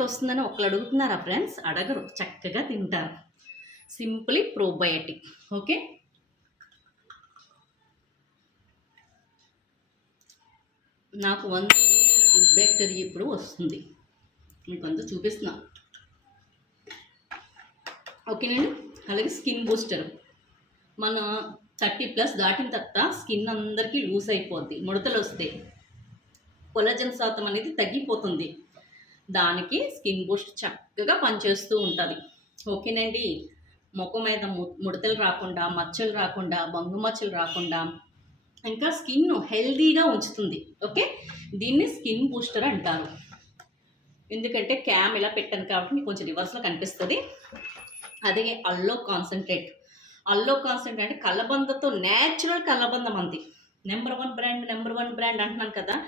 Effect వస్తుందని ఒకళ్ళు అడుగుతున్నారా ఫ్రెండ్స్? అడగరు. చక్కగా తింటారు. Simply probiotic. ఓకే? నాకు వంద గుడ్ బ్యాక్టీరియా ఇప్పుడు వస్తుంది. మీకు అంతా చూపిస్తున్నా. ఓకేనండి అలాగే స్కిన్ బూస్టర్. మన థర్టీ ప్లస్ దాటిన తర్వాత స్కిన్ అందరికీ లూజ్ అయిపోద్ది. ముడతలు వస్తాయి. కొలజన్ శాతం అనేది తగ్గిపోతుంది. దానికి స్కిన్ బూస్ట్ చక్కగా పనిచేస్తూ ఉంటుంది. ఓకేనండి. ముఖం మీద ముడతలు రాకుండా మచ్చలు రాకుండా బంగు మచ్చలు రాకుండా ఇంకా స్కిన్ హెల్దీగా ఉంచుతుంది. ఓకే? దీన్ని స్కిన్ బూస్టర్ అంటారు. ఎందుకంటే క్యామ్ ఇలా పెట్టాను కాబట్టి మీకు కొంచెం రివర్స్లో కనిపిస్తుంది. అదే అల్లో కాన్సన్ట్రేట్. అల్లో కాన్సన్ట్రేట్ అంటే కలబందతో న్యాచురల్ కలబందం అంది. Number one brand number one brand అంటున్నాను కదా.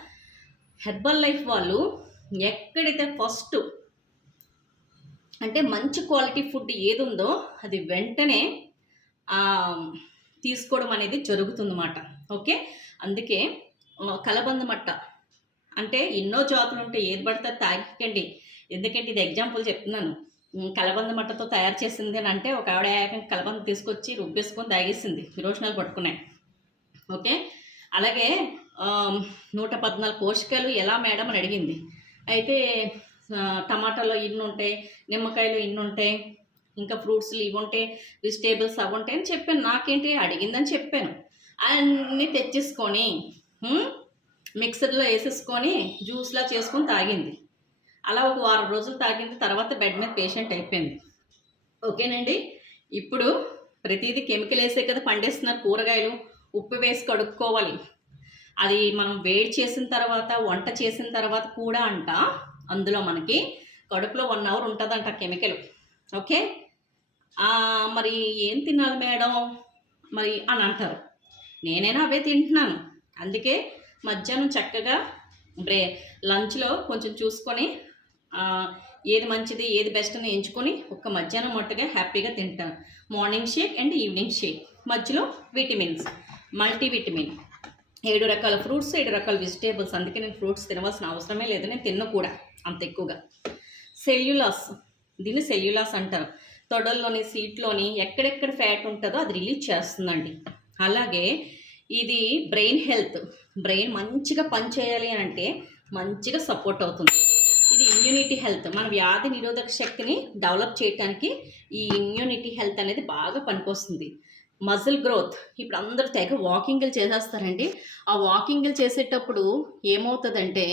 హెర్బల్ లైఫ్ వాళ్ళు ఎక్కడైతే ఫస్ట్ అంటే మంచి క్వాలిటీ ఫుడ్ ఏది ఉందో అది వెంటనే తీసుకోవడం అనేది జరుగుతుందన్నమాట. ఓకే? అందుకే కలబంద మట్ట. అంటే ఎన్నో జాతులు ఉంటే ఏది పడితే తాగికండి. ఎందుకంటే ఇది ఎగ్జాంపుల్ చెప్తున్నాను. కలబంద మట్టతో తయారు చేసింది అని అంటే ఒక ఆవిడ ఏకంగా కలబంద తీసుకొచ్చి రుబ్బేసుకొని తాగేసింది. విరోచనాలు పట్టుకున్నాయి. ఓకే? అలాగే నూట పద్నాలుగు పోషకాలు ఎలా మేడం అని అడిగింది. అయితే టమాటాలో ఇన్ని ఉంటాయి నిమ్మకాయలు ఇన్ని ఉంటాయి ఇంకా ఫ్రూట్స్లు ఇవి ఉంటాయి వెజిటేబుల్స్ అవి ఉంటాయి అని చెప్పాను. నాకేంటి? అడిగిందని చెప్పాను. అన్నీ తెచ్చేసుకొని మిక్సర్లో వేసేసుకొని జ్యూస్లా చేసుకొని తాగింది. అలా ఒక వారం రోజులు తాగింది. తర్వాత బెడ్ మీద పేషెంట్ అయిపోయింది. ఓకేనండి? ఇప్పుడు ప్రతిదీ కెమికల్ వేసే కదా పండిస్తున్నారు కూరగాయలు. ఉప్పు వేసి కడుక్కోవాలి. అది మనం వేడి చేసిన తర్వాత వంట చేసిన తర్వాత కూడా అంట అందులో మనకి కడుపులో వన్ అవర్ ఉంటుందంట కెమికల్. ఓకే? మరి ఏం తినాలి మేడం? మరి అని అంటారు. నేనైనా అవే తింటున్నాను. అందుకే మధ్యాహ్నం చక్కగా బ్రే లంచ్లో కొంచెం చూసుకొని ఏది మంచిది ఏది బెస్ట్ అని ఎంచుకొని ఒక్క మధ్యాహ్నం మట్టుగా హ్యాపీగా తింటాను. Morning shake and evening shake మధ్యలో విటమిన్స్ మల్టీవిటమిన్ ఏడు రకాల ఫ్రూట్స్ ఏడు రకాల వెజిటేబుల్స్. అందుకే నేను ఫ్రూట్స్ తినవలసిన అవసరమే లేదు. నేను తిన్న కూడా అంత ఎక్కువగా. సెల్యులాస్. దీన్ని సెల్యులాస్ అంటారు. తొడల్లోని సీట్లోని ఎక్కడెక్కడ ఫ్యాట్ ఉంటుందో అది రిలీజ్ చేస్తుందండి. అలాగే ఇది బ్రెయిన్ హెల్త్. బ్రెయిన్ మంచిగా పనిచేయాలి అని అంటే మంచిగా సపోర్ట్ అవుతుంది. ఇది ఇమ్యూనిటీ హెల్త్. మన వ్యాధి నిరోధక శక్తిని డెవలప్ చేయడానికి ఈ ఇమ్యూనిటీ హెల్త్ అనేది బాగా పనికొస్తుంది. Muscle growth. ఇప్పుడు అందరూ తెగ వాకింగ్లు చేసేస్తారండి. ఆ వాకింగ్లు చేసేటప్పుడు ఏమవుతుందంటే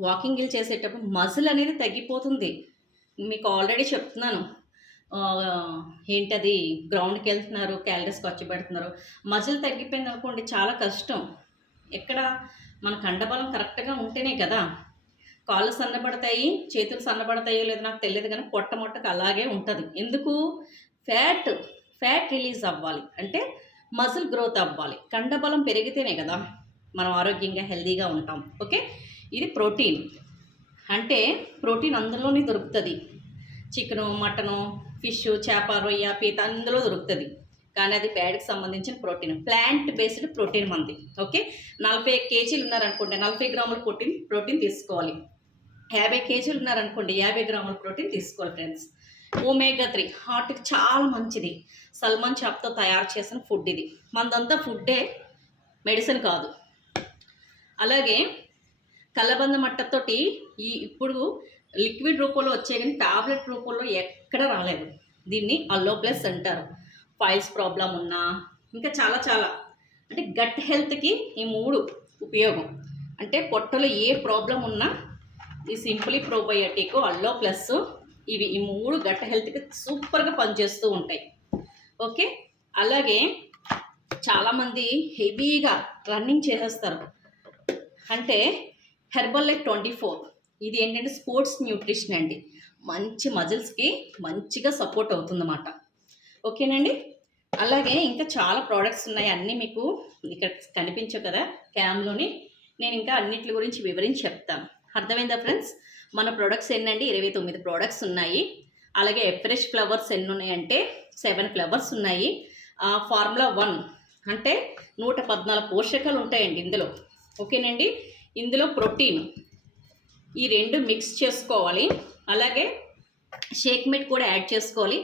వాకింగ్లు చేసేటప్పుడు మజిల్ అనేది తగ్గిపోతుంది. మీకు ఆల్రెడీ చెప్తున్నాను. ఏంటది? గ్రౌండ్కి వెళ్తున్నారు క్యాలరీస్ ఖర్చు పెడుతున్నారు మజిల్ తగ్గిపోయింది అనుకోండి చాలా కష్టం. ఎక్కడ? మన కండబలం కరెక్ట్గా ఉంటేనే కదా. కాళ్ళు సన్నబడతాయి చేతులు సన్నబడతాయో లేదో నాకు తెలియదు కానీ పొట్ట మొట్టకు అలాగే ఉంటుంది. ఎందుకు? ఫ్యాట్ ఫ్యాట్ రిలీజ్ అవ్వాలి. అంటే మజిల్ గ్రోత్ అవ్వాలి. కండబలం పెరిగితేనే కదా మనం ఆరోగ్యంగా హెల్దీగా ఉంటాం. ఓకే? ఇది ప్రోటీన్. అంటే ప్రోటీన్ అందులోనే దొరుకుతుంది. చికెను మటను ఫిష్ చేప రొయ్య పీత అందులో దొరుకుతుంది. కానీ అది ప్యాడ్కి సంబంధించిన ప్రోటీన్. ప్లాంట్ బేస్డ్ ప్రోటీన్ మంది. ఓకే? నలభై కేజీలు ఉన్నారనుకోండి నలభై గ్రాముల ప్రోటీన్ ప్రోటీన్ తీసుకోవాలి. యాభై కేజీలు ఉన్నారనుకోండి యాభై గ్రాముల ప్రోటీన్ తీసుకోవాలి ఫ్రెండ్స్. ఒమేగా త్రీ హార్ట్కి చాలా మంచిది. సల్మాన్ చాప్తో తయారు చేసిన ఫుడ్ ఇది. మనదంతా ఫుడ్డే మెడిసిన్ కాదు. అలాగే కలబంద మట్టతోటి ఈ ఇప్పుడు లిక్విడ్ రూపంలో వచ్చే కానీ టాబ్లెట్ రూపంలో ఎక్కడ రాలేదు. దీన్ని అల్లో ప్లస్ అంటారు. ఫైల్స్ ప్రాబ్లం ఉన్నా ఇంకా చాలా చాలా. అంటే గట్ హెల్త్కి ఈ మూడు ఉపయోగం. అంటే పొట్టలో ఏ ప్రాబ్లం ఉన్నా ఈ సింప్లీ ప్రోబయోటిక్ అల్లో ప్లస్ ఇవి ఈ మూడు గట్ట హెల్త్కి సూపర్గా పనిచేస్తూ ఉంటాయి. ఓకే అలాగే చాలామంది హెవీగా రన్నింగ్ చేసేస్తారు. అంటే హెర్బల్ లైఫ్ ట్వంటీ ఫోర్. ఇది ఏంటంటే స్పోర్ట్స్ న్యూట్రిషన్ అండి. మంచి మజిల్స్కి మంచిగా సపోర్ట్ అవుతుందన్నమాట. ఓకేనండి అలాగే ఇంకా చాలా ప్రోడక్ట్స్ ఉన్నాయి. అన్నీ మీకు ఇక్కడ కనిపించవు కదా క్యామ్లోని నేను ఇంకా అన్నిటి గురించి వివరించి చెప్తాను. అర్థమైందా ఫ్రెండ్స్ మన ప్రొడక్ట్స్ ఎన్నండి? ఇరవై తొమ్మిది ప్రోడక్ట్స్ ఉన్నాయి. అలాగే ఫ్రెష్ ఫ్లవర్స్ ఎన్ని ఉన్నాయంటే సెవెన్ ఫ్లవర్స్ ఉన్నాయి ఫార్ములా వన్ అంటే నూట పద్నాలుగు పోషకాలు ఉంటాయండి ఇందులో. ఓకేనండి? ఇందులో ప్రోటీన్ ఈ రెండు మిక్స్ చేసుకోవాలి. అలాగే షేక్ మిట్ కూడా యాడ్ చేసుకోవాలి.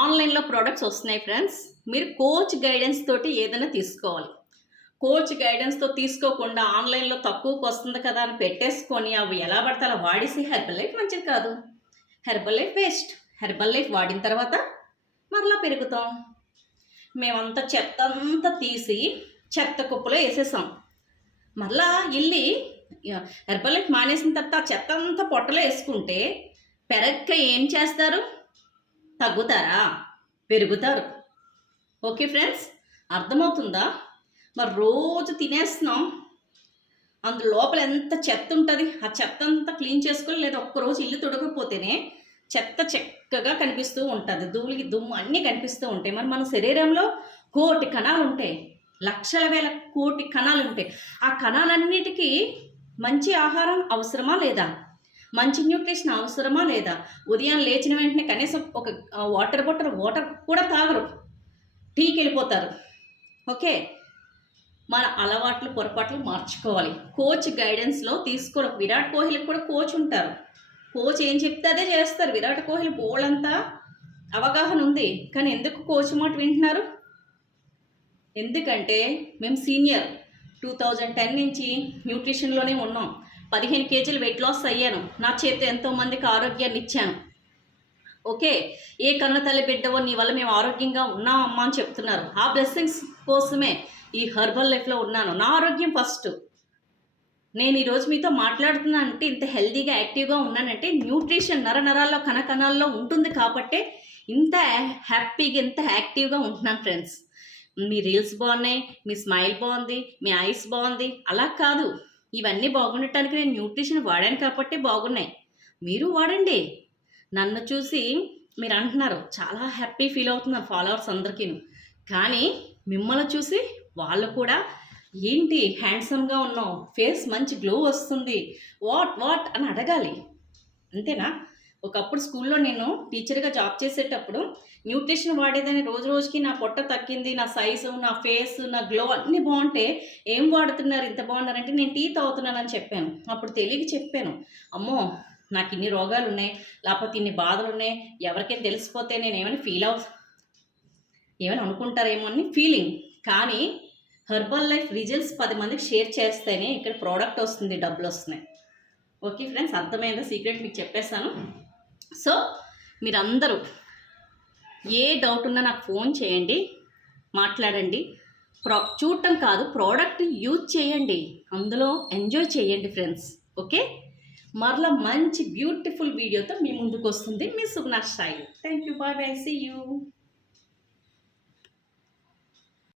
ఆన్లైన్లో ప్రోడక్ట్స్ వస్తున్నాయి ఫ్రెండ్స్ మీరు కోచ్ గైడెన్స్ తోటి ఏదైనా తీసుకోవాలి. కోచ్ గైడెన్స్తో తీసుకోకుండా ఆన్లైన్లో తక్కువకు వస్తుంది కదా అని పెట్టేసుకొని అవి ఎలా పడితే అలా వాడేసి హెర్బల్ లైఫ్ మంచిది కాదు. Herbalife waste. హెర్బల్ లైఫ్ వాడిన తర్వాత మరలా పెరుగుతాం. మేమంతా చెత్త అంతా తీసి చెత్త కుప్పలో వేసేసాం. మరలా వెళ్ళి హెర్బల్ లైఫ్ మానేసిన తర్వాత ఆ చెత్త అంతా పొట్టలో వేసుకుంటే పెరక్క ఏం చేస్తారు? తగ్గుతారా? పెరుగుతారు. ఓకే ఫ్రెండ్స్ అర్థమవుతుందా? మరి రోజు తినేస్తున్నాం. అందులో లోపల ఎంత చెత్త ఉంటుంది? ఆ చెత్త అంతా క్లీన్ చేసుకొని లేదా ఒక్కరోజు ఇల్లు తుడకపోతేనే చెత్త చక్కగా కనిపిస్తూ ఉంటుంది. ధూళికి దుమ్ము అన్నీ కనిపిస్తూ ఉంటాయి. మరి మన శరీరంలో కోటి కణాలు ఉంటాయి. లక్షల వేల కోటి కణాలు ఉంటాయి. ఆ కణాలన్నిటికీ మంచి ఆహారం అవసరమా లేదా? మంచి న్యూట్రిషన్ అవసరమా లేదా? ఉదయం లేచిన వెంటనే కనీసం ఒక వాటర్ బాటిల్ వాటర్ కూడా తాగరు. టీకి వెళ్ళిపోతారు. ఓకే? మన అలవాట్లు పొరపాట్లు మార్చుకోవాలి. కోచ్ గైడెన్స్లో తీసుకోవాలి విరాట్ కోహ్లీకి కూడా కోచ్ ఉంటారు. కోచ్ ఏం చెప్తే అదే చేస్తారు. విరాట్ కోహ్లీ బోల్డంతా అవగాహన ఉంది. కానీ ఎందుకు కోచ్ మాట వింటున్నారు? ఎందుకంటే మేము సీనియర్ టూ థౌజండ్ టెన్ నుంచి న్యూట్రిషన్లోనే ఉన్నాం. పదిహేను కేజీలు వెయిట్ లాస్ అయ్యాను. నా చేత ఎంతోమందికి ఆరోగ్యాన్ని ఇచ్చాను. ఓకే ఏ కన్న తల్లి బిడ్డవో నీ వల్ల మేము ఆరోగ్యంగా ఉన్నామమ్మా అని చెప్తున్నారు. ఆ బ్లెస్సింగ్స్ కోసమే ఈ హర్బల్ లైఫ్లో ఉన్నాను. నా ఆరోగ్యం ఫస్ట్ నేను ఈరోజు మీతో మాట్లాడుతున్నా అంటే ఇంత హెల్దీగా యాక్టివ్గా ఉన్నానంటే న్యూట్రిషన్ నర నరాల్లో కణకణాల్లో ఉంటుంది కాబట్టే ఇంత హ్యాపీగా ఇంత యాక్టివ్గా ఉంటున్నాను ఫ్రెండ్స్ మీ రీల్స్ బాగున్నాయి మీ స్మైల్ బాగుంది మీ ఐస్ బాగుంది. అలా కాదు. ఇవన్నీ బాగుండటానికి నేను న్యూట్రిషన్ వాడాను కాబట్టి బాగున్నాయి. మీరు వాడండి. నన్ను చూసి మీరు అంటున్నారు చాలా హ్యాపీ ఫీల్ అవుతున్నారు ఫాలోవర్స్ అందరికీ కానీ మిమ్మల్ని చూసి వాళ్ళు కూడా ఏంటి హ్యాండ్సమ్గా ఉన్నావు? ఫేస్ మంచి గ్లో వస్తుంది. What what? అని అడగాలి. అంతేనా? ఒకప్పుడు స్కూల్లో నేను టీచర్గా జాబ్ చేసేటప్పుడు న్యూట్రిషన్ వాడేదని రోజు రోజుకి నా పొట్ట తగ్గింది నా సైజు నా ఫేస్ నా గ్లో అన్నీ బాగుంటే ఏం వాడుతున్నారు ఇంత బాగున్నారంటే నేను టీ తాగుతున్నానని చెప్పాను. అప్పుడు తెలియక చెప్పాను. అమ్మో నాకు ఇన్ని రోగాలు ఉన్నాయి లేకపోతే ఇన్ని బాధలు ఉన్నాయి ఎవరికైనా తెలిసిపోతే నేను ఏమైనా ఫీల్ అవు ఏమైనా అనుకుంటారేమో అని ఫీలింగ్ కానీ హెర్బల్ లైఫ్ రిజల్ట్స్ పది మందికి షేర్ చేస్తేనే ఇక్కడ ప్రోడక్ట్ వస్తుంది డబ్బులు వస్తున్నాయి. ఓకే ఫ్రెండ్స్ అర్థమైందా? సీక్రెట్ మీకు చెప్పేస్తాను. సో మీరందరూ ఏ డౌట్ ఉన్నా నాకు ఫోన్ చేయండి మాట్లాడండి. ప్రో చూడటం కాదు ప్రోడక్ట్ యూజ్ చేయండి. అందులో ఎంజాయ్ చేయండి ఫ్రెండ్స్ ఓకే మరలా మంచి బ్యూటిఫుల్ వీడియోతో మీ ముందుకు వస్తుంది. మీ Sugna style thank you bye bye see you